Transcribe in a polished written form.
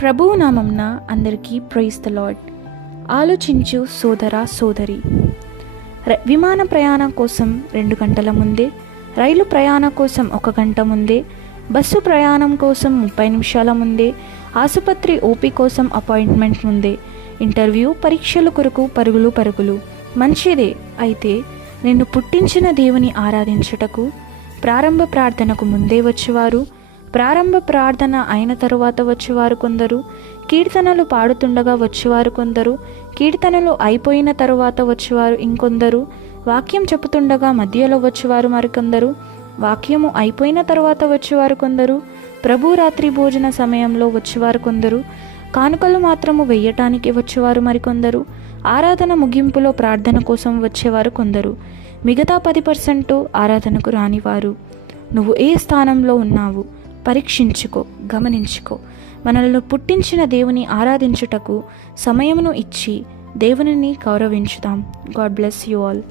ప్రభువు నామంన అందరికీ praise the lord. ఆలోచించు సోదరా సోదరి. విమాన ప్రయాణం కోసం 2 గంటల ముందే, రైలు ప్రయాణం కోసం 1 గంట ముందే, బస్సు ప్రయాణం కోసం 30 నిమిషాల ముందే, ఆసుపత్రి ఓపీ కోసం అపాయింట్మెంట్ ముందే, ఇంటర్వ్యూ పరీక్షల కొరకు పరుగులు మంచిదే. అయితే నిన్ను పుట్టించిన దేవుని ఆరాధించుటకు ప్రారంభ ప్రార్థనకు ముందే వచ్చేవారు, ప్రారంభ ప్రార్థన అయిన తరువాత వచ్చేవారు కొందరు, కీర్తనలు పాడుతుండగా వచ్చేవారు కొందరు, కీర్తనలు అయిపోయిన తరువాత వచ్చేవారు ఇంకొందరు, వాక్యం చెప్పుతుండగా మధ్యలో వచ్చేవారు మరికొందరు, వాక్యము అయిపోయిన తరువాత వచ్చేవారు కొందరు, ప్రభు రాత్రి భోజన సమయంలో వచ్చేవారు కొందరు, కానుకలు మాత్రము వెయ్యటానికి వచ్చేవారు మరికొందరు, ఆరాధన ముగింపులో ప్రార్థన కోసం వచ్చేవారు కొందరు, మిగతా 10% ఆరాధనకు రానివారు. నువ్వు ఏ స్థానంలో ఉన్నావు పరీక్షించుకో, గమనించుకో. మనల్ని పుట్టించిన దేవుని ఆరాధించుటకు సమయమును ఇచ్చి దేవునిని గౌరవించుదాం. God bless you all.